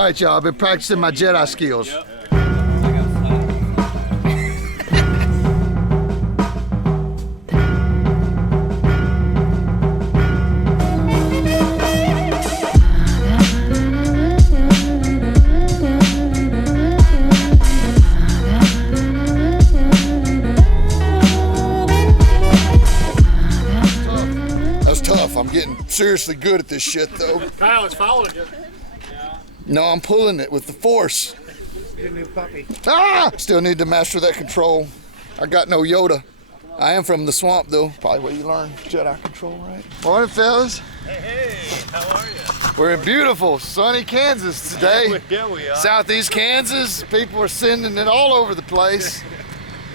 All right, y'all, I've been practicing my Jedi skills. Yep. That's tough. I'm getting seriously good at this shit, though. Kyle is following you. No, I'm pulling it with the force. Your new puppy. Ah! Still need to master that control. I got no Yoda. I am from the swamp, though. Probably where you learn Jedi control, right? Morning, fellas. Hey, how are you? We're in beautiful, sunny Kansas today. Yeah, we are. Southeast Kansas. People are sending it all over the place.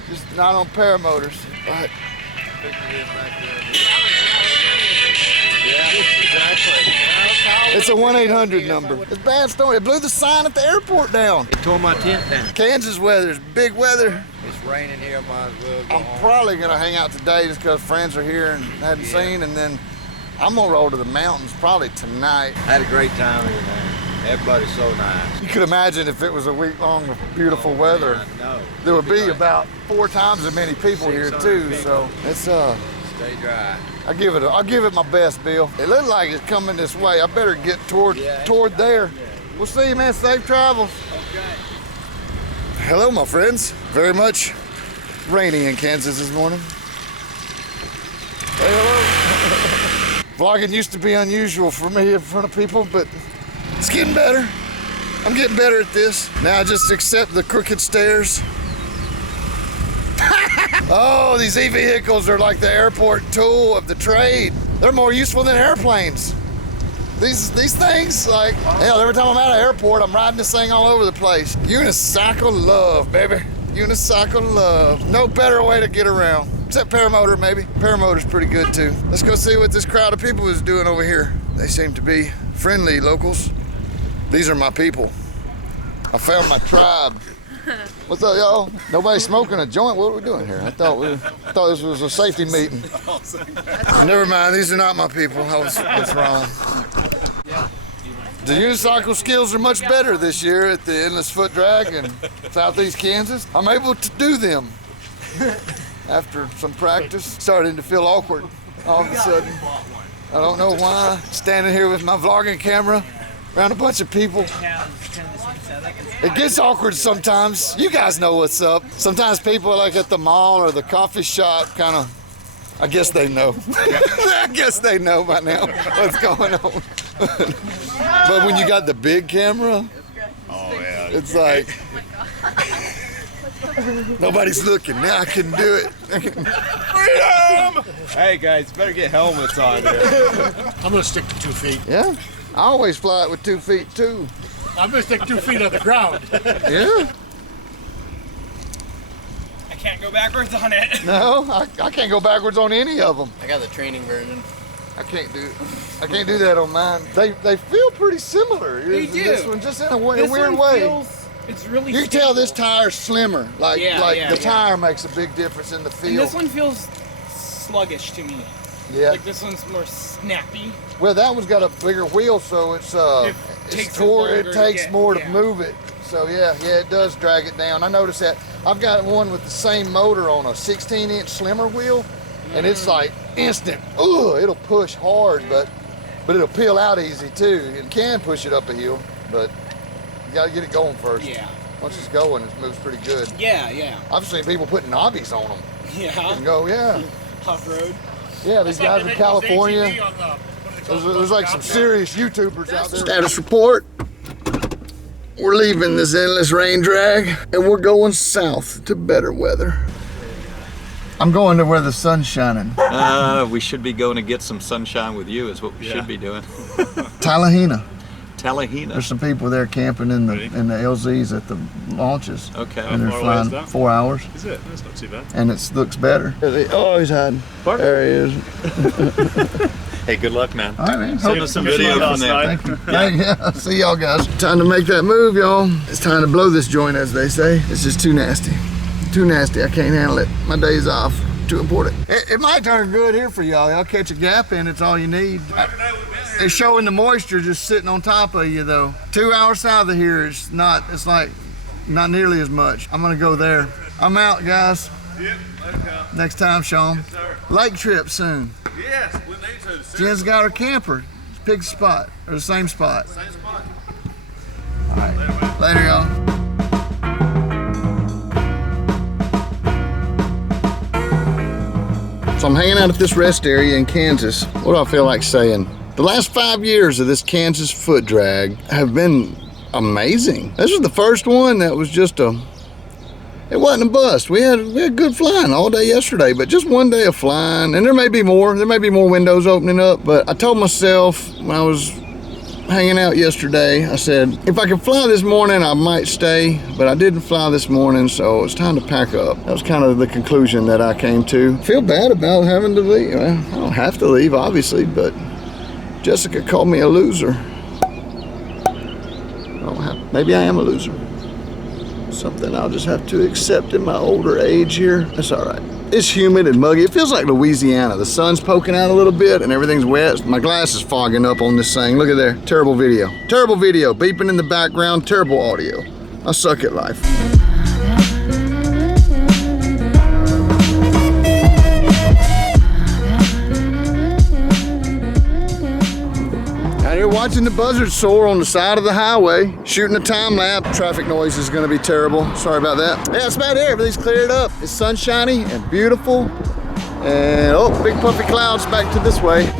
Just not on paramotors. But Yeah, exactly. it's a 1-800 number. It's a bad story. It blew the sign at the airport down. It tore my tent down. Kansas weather's big weather. It's raining here, might as well go I'm home. probably gonna hang out today just because friends are here and hadn't seen, and then I'm gonna roll to the mountains probably tonight. I had a great time here, man. Everybody's so nice. You could imagine if it was a week long of beautiful weather, I know. there would be about 4 times as many people here too. So it's Stay dry. I'll give it my best, Bill. It looks like it's coming this way. I better get toward there. We'll see you, man. Safe travels. Okay. Hello, my friends. Very much rainy in Kansas this morning. Say hello. Vlogging used to be unusual for me in front of people, but it's getting better. I'm getting better at this. Now I just accept the crooked stairs. Oh, these e-vehicles are like the airport tool of the trade. They're more useful than airplanes. These things, like, hell, every time I'm at an airport, I'm riding this thing all over the place. Unicycle love, baby. Unicycle love. No better way to get around. Except paramotor, maybe. Paramotor's pretty good, too. Let's go see what this crowd of people is doing over here. They seem to be friendly locals. These are my people. I found my tribe. What's up, y'all? Nobody smoking a joint? What are we doing here? I thought this was a safety meeting. Never mind, these are not my people. I was wrong. The unicycle skills are much better this year at the Endless Foot Drag in Southeast Kansas. I'm able to do them. After some practice, starting to feel awkward all of a sudden. I don't know why. Standing here with my vlogging camera around a bunch of people. It gets awkward sometimes. You guys know what's up. Sometimes people are like at the mall or the coffee shop kind of, I guess they know. I guess they know by now what's going on. But when you got the big camera, it's like, nobody's looking. Now I can do it. Freedom! Hey guys, better get helmets on here. I'm gonna stick to 2 feet. Yeah, I always fly it with 2 feet too. I'm gonna stick 2 feet on the ground. Yeah. I can't go backwards on it. No, I can't go backwards on any of them. I got the training version. I can't do that on mine. They feel pretty similar. They do. This one just in a weird one way. Feels, it's really You can tell this tire's slimmer. Like the tire makes a big difference in the feel. And this one feels sluggish to me. Yeah. Like this one's more snappy. Well, that one's got a bigger wheel, so it takes more to move it. So yeah, it does drag it down. I noticed that. I've got one with the same motor on a 16-inch slimmer wheel, and it's like instant. Ooh, it'll push hard, but it'll peel out easy too. It can push it up a hill, but you gotta get it going first. Yeah. Once it's going, it moves pretty good. Yeah. I've seen people putting knobbies on them. Yeah. And go, Off road. Yeah, these guys in California. There's like some serious YouTubers out there. Status report. We're leaving this endless rain drag and we're going south to better weather. I'm going to where the sun's shining. We should be going to get some sunshine with you is what we should be doing. Talahina. Talahina. There's some people there camping in the LZs at the launches. Okay. And they're flying 4 hours. Is it? That's not too bad. And it looks better. Oh, he's hiding. There he is. Hey, good luck, man. All right, man. Send us some video from there. Thank you. Yeah, see y'all guys. Time to make that move, y'all. It's time to blow this joint, as they say. It's just too nasty. Too nasty. I can't handle it. My day's off. Too important. It might turn good here for y'all. Y'all catch a gap in, it's all you need. Every night we've been It's showing the moisture just sitting on top of you though. 2 hours south of here, it's like not nearly as much. I'm gonna go there. I'm out, guys. Yep, let it go. Next time, Sean. Yes, sir. Lake trip soon. Yes, we need to. Jen's got her camper. Pick a spot, or the same spot. Same spot. All right, later y'all. So I'm hanging out at this rest area in Kansas. What do I feel like saying? The last 5 years of this Kansas foot drag have been amazing. This was the first one that was just it wasn't a bust. We had good flying all day yesterday, but just one day of flying, and there may be more windows opening up, but I told myself when I was hanging out yesterday, I said, if I could fly this morning, I might stay, but I didn't fly this morning, so it's time to pack up. That was kind of the conclusion that I came to. Feel bad about having to leave. Well, I don't have to leave, obviously, but Jessica called me a loser. Maybe I am a loser. Something I'll just have to accept in my older age here. That's all right. It's humid and muggy. It feels like Louisiana. The sun's poking out a little bit and everything's wet. My glass is fogging up on this thing. Look at there. Terrible video. Terrible video. Beeping in the background. Terrible audio. I suck at life. Out here watching the buzzards soar on the side of the highway, shooting a time lapse. Traffic noise is gonna be terrible. Sorry about that. Yeah, it's about here. Everything's cleared up. It's sunshiny and beautiful. And oh, big puffy clouds back to this way.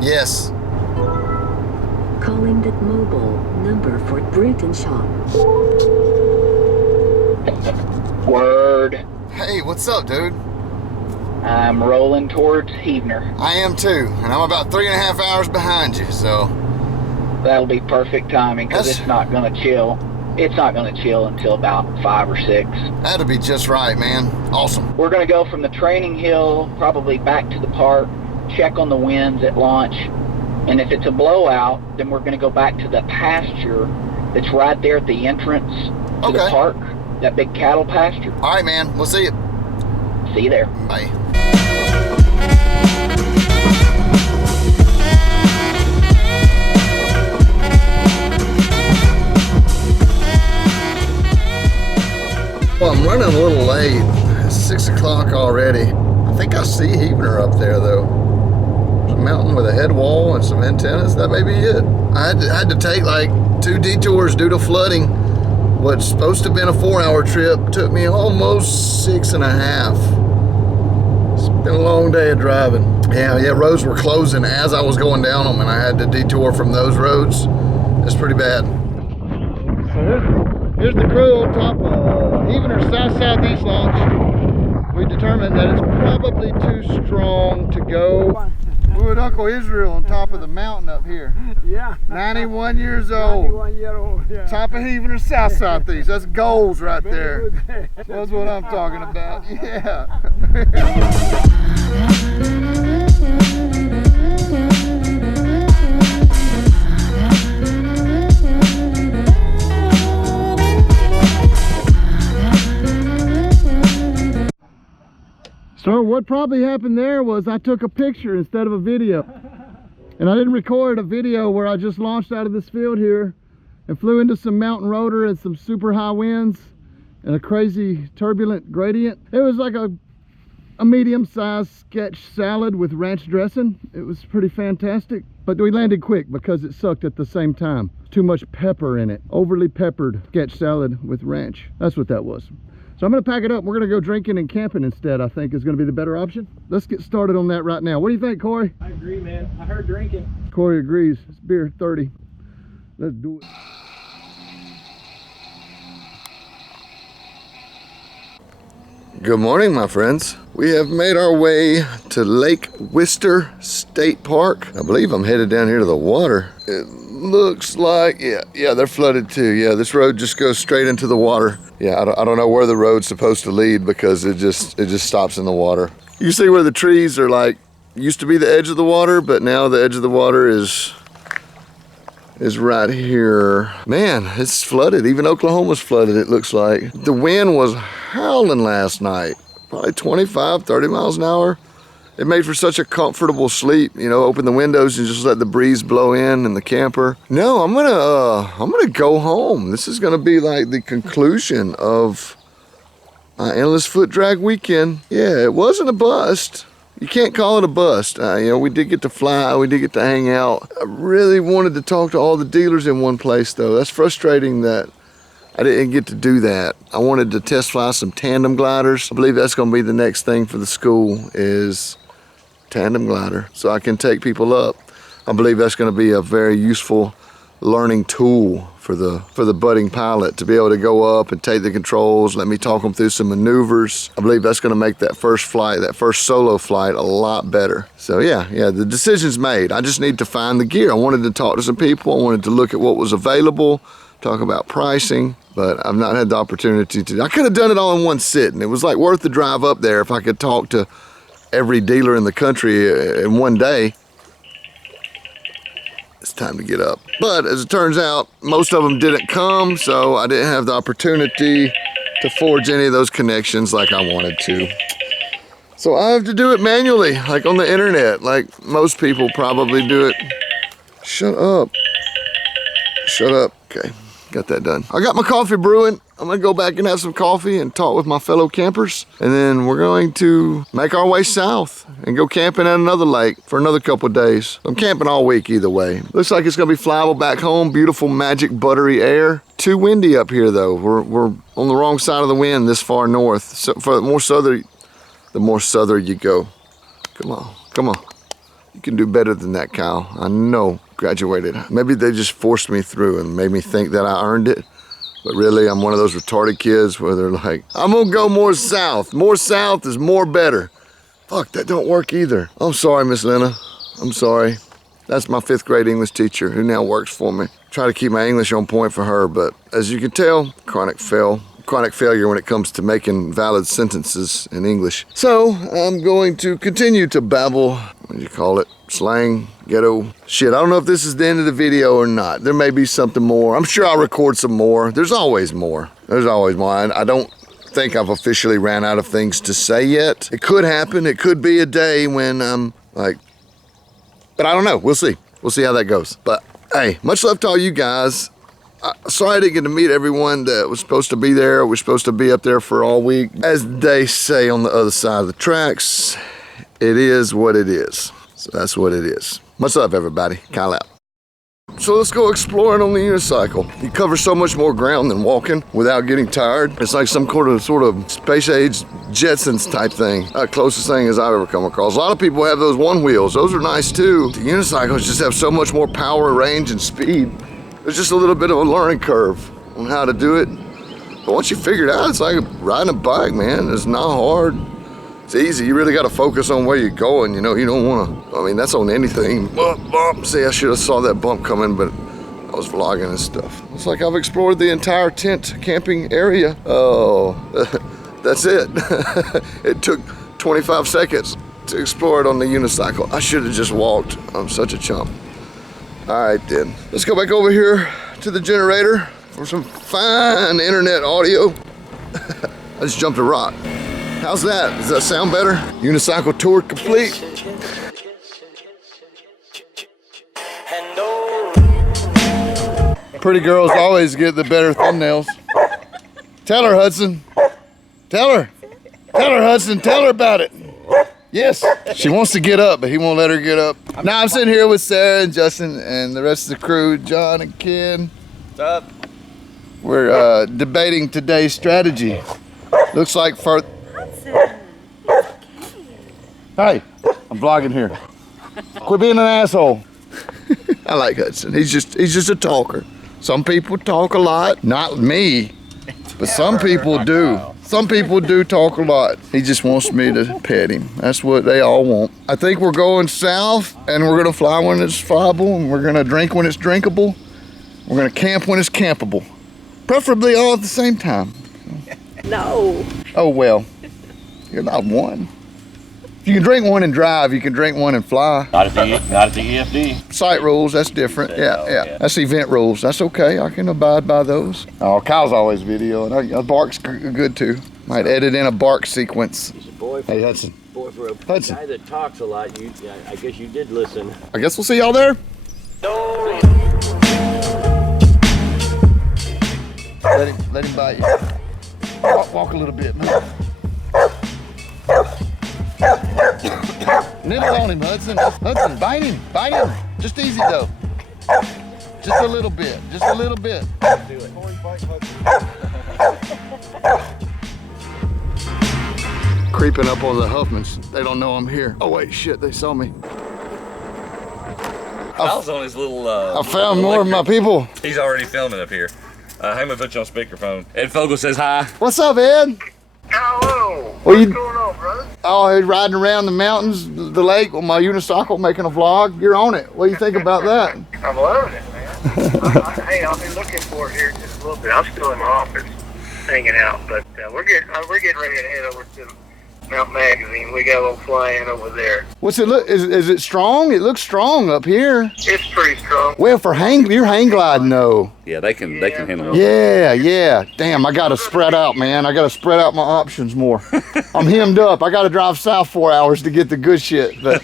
Yes. Calling that mobile number for Bruton Shop. Word. Hey, what's up, dude? I'm rolling towards Heavener. I am too, and I'm about 3.5 hours behind you, so. That'll be perfect timing because it's not gonna chill. It's not gonna chill until about 5 or 6. That'll be just right, man. Awesome. We're gonna go from the training hill probably back to the park, check on the winds at launch, and if it's a blowout, then we're gonna go back to the pasture that's right there at the entrance to the park, that big cattle pasture. All right, man. We'll see you. See you there. Bye. Well, I'm running a little late. It's 6 o'clock already. I think I see Heavener up there, though. There's a mountain with a head wall and some antennas. That may be it. I had to take like 2 detours due to flooding. What's supposed to have been a 4-hour trip took me almost 6.5. It's been a long day of driving. Yeah, roads were closing as I was going down them, and I had to detour from those roads. It's pretty bad. So here's the crew on top of Heavener south-southeast launch. We determined that it's probably too strong to go. We're with Uncle Israel on top of the mountain up here. Yeah. 91 years old. 91-year-old, yeah. Top of Heavener south-southeast. That's goals right there. That's what I'm talking about. Yeah. So what probably happened there was I took a picture instead of a video. And I didn't record a video where I just launched out of this field here and flew into some mountain rotor and some super high winds and a crazy turbulent gradient. It was like a medium-sized sketch salad with ranch dressing. It was pretty fantastic, but we landed quick because it sucked at the same time. Too much pepper in it. Overly peppered sketch salad with ranch. That's what that was. So I'm gonna pack it up. We're gonna go drinking and camping instead, I think is gonna be the better option. Let's get started on that right now. What do you think, Corey? I agree, man. I heard drinking. Corey agrees. It's beer 30. Let's do it. Good morning, my friends. We have made our way to Lake Wistar State Park. I believe I'm headed down here to the water. It looks like, yeah, they're flooded too. Yeah, this road just goes straight into the water. Yeah, I don't know where the road's supposed to lead because it just stops in the water. You see where the trees are like, used to be the edge of the water, but now the edge of the water is right here. Man, it's flooded. Even Oklahoma's flooded, it looks like. The wind was howling last night. Probably 25, 30 miles an hour. It made for such a comfortable sleep. You know, open the windows and just let the breeze blow in the camper. No, I'm gonna go home. This is gonna be like the conclusion of my endless foot drag weekend. Yeah, it wasn't a bust. You can't call it a bust. You know, we did get to fly, we did get to hang out. I really wanted to talk to all the dealers in one place though. That's frustrating that I didn't get to do that. I wanted to test fly some tandem gliders. I believe that's gonna be the next thing for the school is tandem glider, so I can take people up. I believe that's gonna be a very useful learning tool for the budding pilot to be able to go up and take the controls, let me talk them through some maneuvers. I believe that's gonna make that first flight, that first solo flight, a lot better. So yeah, the decision's made. I just need to find the gear. I wanted to talk to some people. I wanted to look at what was available, talk about pricing, but I've not had the opportunity to. I could have done it all in one sit, and it was like worth the drive up there if I could talk to every dealer in the country in one day. It's time to get up. But as it turns out, most of them didn't come, so I didn't have the opportunity to forge any of those connections like I wanted to. So I have to do it manually, like on the internet, like most people probably do it. Shut up. Shut up. Okay, got that done. I got my coffee brewing. I'm gonna go back and have some coffee and talk with my fellow campers. And then we're going to make our way south and go camping at another lake for another couple of days. I'm camping all week either way. Looks like it's gonna be flyable back home. Beautiful, magic, buttery air. Too windy up here though. We're on the wrong side of the wind this far north. So for the more southern you go. Come on, come on. You can do better than that, Kyle. I know, graduated. Maybe they just forced me through and made me think that I earned it. But really, I'm one of those retarded kids where they're like, I'm gonna go more south. More south is more better. Fuck, that don't work either. I'm sorry, Miss Lena. I'm sorry. That's my 5th grade English teacher who now works for me. Try to keep my English on point for her, but as you can tell, chronic failure when it comes to making valid sentences in English. So I'm going to continue to babble, what do you call it? Slang, ghetto shit. I don't know if this is the end of the video or not. There may be something more. I'm sure I'll record some more. There's always more. There's always more. I don't think I've officially ran out of things to say yet. It could happen. It could be a day when I'm like, but I don't know. We'll see. We'll see how that goes. But hey, much love to all you guys. Sorry I didn't get to meet everyone that was supposed to be there. We're supposed to be up there for all week. As they say on the other side of the tracks, it is what it is. So that's what it is. Much love, everybody. Kyle out. So let's go exploring on the unicycle. You cover so much more ground than walking without getting tired. It's like some sort of space age Jetsons type thing. Closest thing as I've ever come across. A lot of people have those one wheels. Those are nice too. The unicycles just have so much more power, range, and speed. There's just a little bit of a learning curve on how to do it. But once you figure it out, it's like riding a bike, man. It's not hard. It's easy. You really got to focus on where you're going. You know, you don't want to, I mean, that's on anything. Bump. See, I should have saw that bump coming, but I was vlogging and stuff. It's like I've explored the entire tent camping area. Oh, that's it. It took 25 seconds to explore it on the unicycle. I should have just walked. I'm such a chump. All right, then. Let's go back over here to the generator for some fine internet audio. I just jumped a rock. How's that? Does that sound better? Unicycle tour complete. Pretty girls always get the better thumbnails. Tell her, Hudson. Tell her. Tell her, Hudson. Tell her about it. Yes. She wants to get up, but he won't let her get up. Now I'm sitting here with Sarah and Justin and the rest of the crew, John and Ken. What's up? We're debating today's strategy. Looks like for... Hey, I'm vlogging here. Quit being an asshole. I like Hudson. He's just a talker. Some people talk a lot. Not me, but some people do. Some people do talk a lot. He just wants me to pet him. That's what they all want. I think we're going south, and we're gonna fly when it's flyable, and we're gonna drink when it's drinkable. We're gonna camp when it's campable. Preferably all at the same time. No. Oh well, you're not one. If you can drink one and drive, you can drink one and fly. Not at the EFD. Site rules, that's different. Yeah. That's event rules. That's okay. I can abide by those. Oh, Kyle's always videoing. A bark's good too. Might edit in a bark sequence. Hey, Hudson. Boy, for a Hudson. guy that talks a lot, I guess you did listen. I guess we'll see y'all there. Let him bite you. Walk a little bit, man. Nibble on him, Hudson. Hudson, bite him. Bite him. Just easy though. Just a little bit. Just a little bit. Do it. Creeping up on the Huffmans. They don't know I'm here. Oh wait, shit, they saw me. Kyle's on his little I found more of my people. He's already filming up here. I'm gonna put you on speakerphone. Ed Fogel says hi. What's up, Ed? Hello. What's going on, brother? Oh, he's riding around the mountains, the lake with my unicycle, making a vlog. You're on it. What do you think about that? I'm loving it, man. Hey, I'll be looking for it here in just a little bit. I'm still in my office, hanging out, but we're getting ready to head over to Mount Magazine. We got a little fly-in over there. What's it look? Is it strong? It looks strong up here. It's pretty strong. Well, for you're hang gliding though. Yeah, they can handle it. Yeah. Damn, I gotta spread out, man. I gotta spread out my options more. I'm hemmed up. I gotta drive south 4 hours to get the good shit, but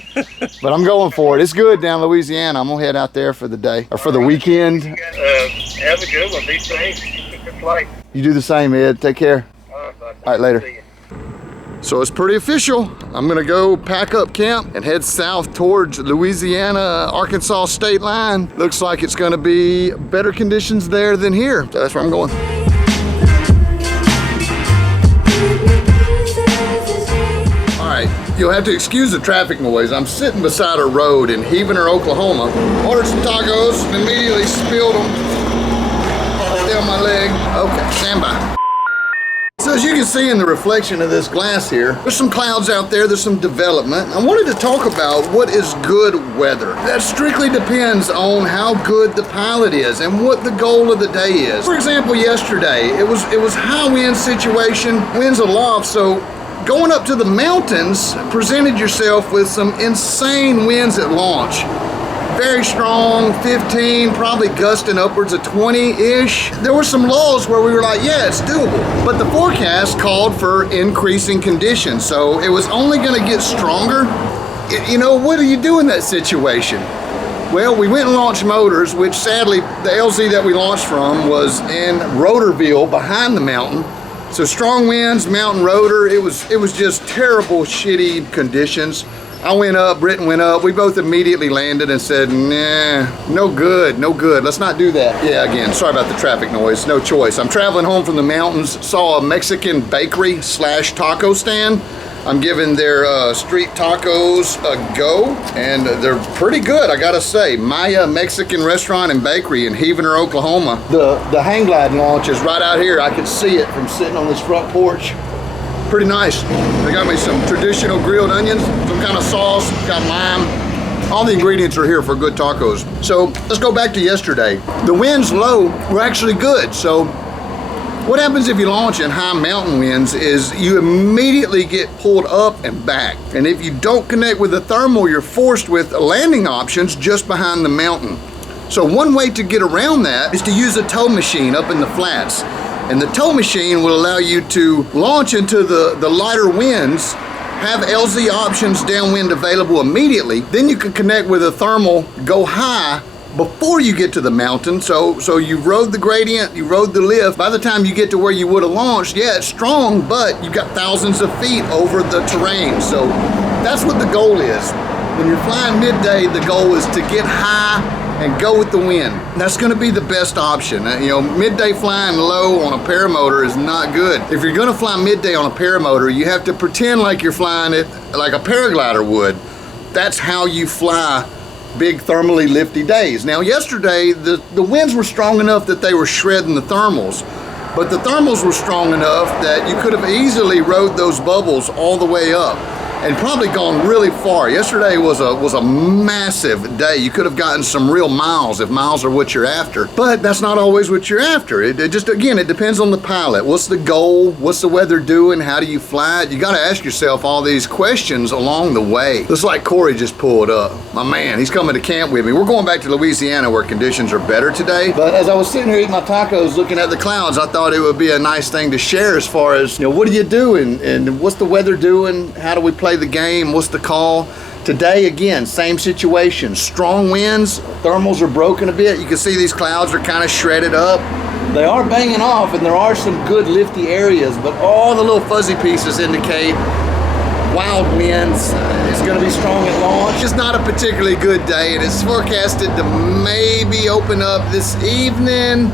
I'm going for it. It's good down Louisiana. I'm gonna head out there for the day or for the weekend. Have a good one. Be safe. Keep it flight. You do the same, Ed. Take care. All right, All right, later. So it's pretty official. I'm gonna go pack up camp and head south towards Louisiana, Arkansas state line. Looks like it's gonna be better conditions there than here. So that's where I'm going. All right, you'll have to excuse the traffic noise. I'm sitting beside a road in Heavener, Oklahoma. Ordered some tacos and immediately spilled them down my leg. Okay, stand by. So as you can see in the reflection of this glass here, there's some clouds out there, there's some development. I wanted to talk about what is good weather. That strictly depends on how good the pilot is and what the goal of the day is. For example, yesterday, it was high wind situation, winds aloft, so going up to the mountains presented yourself with some insane winds at launch. Very strong, 15, probably gusting upwards of 20-ish. There were some lulls where we were like, yeah, it's doable. But the forecast called for increasing conditions, so it was only gonna get stronger. You know, what do you do in that situation? Well, we went and launched motors, which sadly, the LZ that we launched from was in Rotorville behind the mountain. So strong winds, mountain rotor, it was just terrible, shitty conditions. I went up, Britton went up. We both immediately landed and said, nah, no good. Let's not do that. Yeah, again, sorry about the traffic noise, no choice. I'm traveling home from the mountains, saw a Mexican bakery / taco stand. I'm giving their street tacos a go, and they're pretty good, I gotta say. Maya Mexican Restaurant and Bakery in Heavener, Oklahoma. The hang glide launch is right out here. I can see it from sitting on this front porch. Pretty nice. They got me some traditional grilled onions, some kind of sauce, got lime. All the ingredients are here for good tacos. So let's go back to yesterday. The winds low were actually good. So what happens if you launch in high mountain winds is you immediately get pulled up and back. And if you don't connect with the thermal, you're forced with landing options just behind the mountain. So one way to get around that is to use a tow machine up in the flats. And the tow machine will allow you to launch into the lighter winds, have LZ options downwind available immediately. Then you can connect with a thermal, go high before you get to the mountain. So you rode the gradient, you rode the lift. By the time you get to where you would have launched, yeah, it's strong, but you've got thousands of feet over the terrain. So that's what the goal is. When you're flying midday, the goal is to get high and go with the wind. That's gonna be the best option. You know, midday flying low on a paramotor is not good. If you're gonna fly midday on a paramotor, you have to pretend like you're flying it like a paraglider would. That's how you fly big thermally lifty days. Now yesterday, the winds were strong enough that they were shredding the thermals, but the thermals were strong enough that you could have easily rode those bubbles all the way up. and probably gone really far. Yesterday was a massive day. You could have gotten some real miles if miles are what you're after, but that's not always what you're after. It just, again, it depends on the pilot. What's the goal? What's the weather doing? How do you fly it? You got to ask yourself all these questions along the way. Looks like Corey just pulled up. My man, he's coming to camp with me. We're going back to Louisiana where conditions are better today, but as I was sitting here eating my tacos looking at the clouds, I thought it would be a nice thing to share as far as, you know, what do you do and what's the weather doing? How do we play the game? What's the call? Today, again, same situation. Strong winds, thermals are broken a bit. You can see these clouds are kind of shredded up. They are banging off and there are some good lifty areas, but all the little fuzzy pieces indicate wild winds. It's going to be strong at launch. It's not a particularly good day and it's forecasted to maybe open up this evening,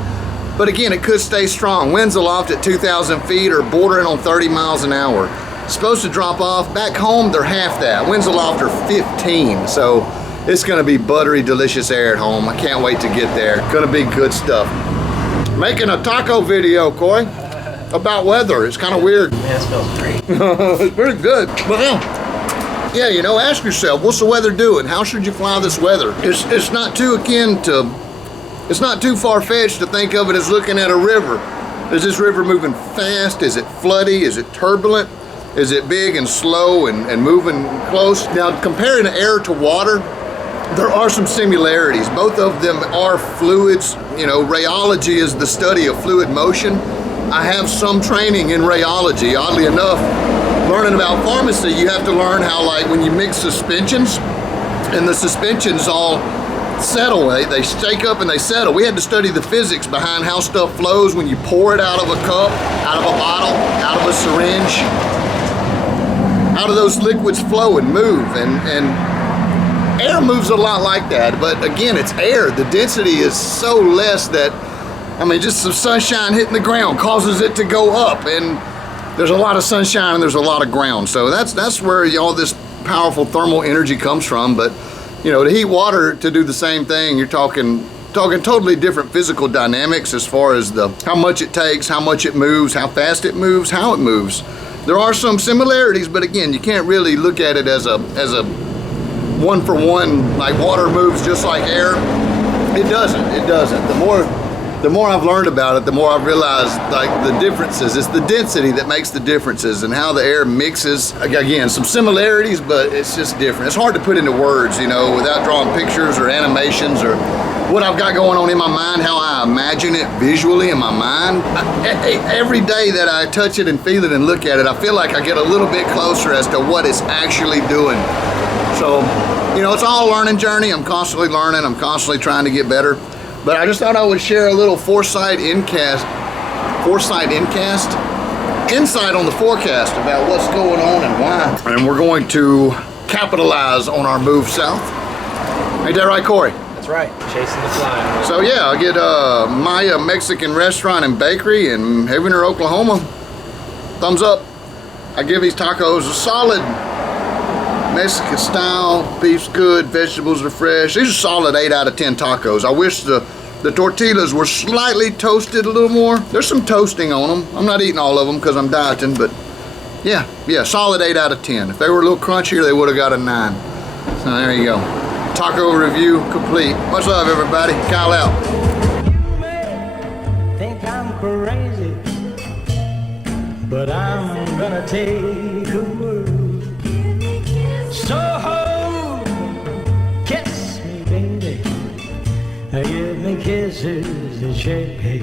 but again, it could stay strong. Winds aloft at 2,000 feet or bordering on 30 miles an hour. Supposed to drop off. Back home, they're half that. Winds aloft are 15, so it's going to be buttery, delicious air at home. I can't wait to get there. Going to be good stuff. Making a taco video, Corey, about weather. It's kind of weird. Man, it smells great. It's pretty good. But yeah, you know, ask yourself, what's the weather doing? How should you fly this weather? It's not too it's not too far-fetched to think of it as looking at a river. Is this river moving fast? Is it floody? Is it turbulent? Is it big and slow and moving close? Now, comparing air to water, there are some similarities. Both of them are fluids. You know, rheology is the study of fluid motion. I have some training in rheology. Oddly enough, learning about pharmacy, you have to learn how, like, when you mix suspensions, and the suspensions all settle, they shake up and they settle. We had to study the physics behind how stuff flows when you pour it out of a cup, out of a bottle, out of a syringe. How do those liquids flow and move? And air moves a lot like that, but again, it's air. The density is so less that, I mean, just some sunshine hitting the ground causes it to go up, and there's a lot of sunshine and there's a lot of ground. So that's where all this powerful thermal energy comes from. But you know, to heat water to do the same thing, you're talking totally different physical dynamics as far as how much it takes, how much it moves, how fast it moves, how it moves. There are some similarities, but again, you can't really look at it as a one for one, like water moves just like air. It doesn't. The more I've learned about it, the more I've realized, like, the differences. It's the density that makes the differences and how the air mixes. Again, some similarities, but it's just different. It's hard to put into words, you know, without drawing pictures or animations or what I've got going on in my mind, how I imagine it visually in my mind. Every day that I touch it and feel it and look at it, I feel like I get a little bit closer as to what it's actually doing. So, you know, it's all a learning journey. I'm constantly learning. I'm constantly trying to get better. But I just thought I would share a little insight on the forecast about what's going on and why. And we're going to capitalize on our move south. Ain't that right, Corey? That's right, chasing the fly. So yeah, I get Maya Mexican Restaurant and Bakery in Haviner, Oklahoma. Thumbs up. I give these tacos a solid Mexican style. Beef's good, vegetables are fresh. These are solid 8 out of 10 tacos. I wish the tortillas were slightly toasted a little more. There's some toasting on them. I'm not eating all of them because I'm dieting, but yeah, solid 8 out of 10. If they were a little crunchier, they would have got a 9. So there you go. Taco review complete. Much love, everybody. Kyle out. You may think I'm crazy, but I'm gonna take a whirl. So kiss me, baby. Give me kisses that shake.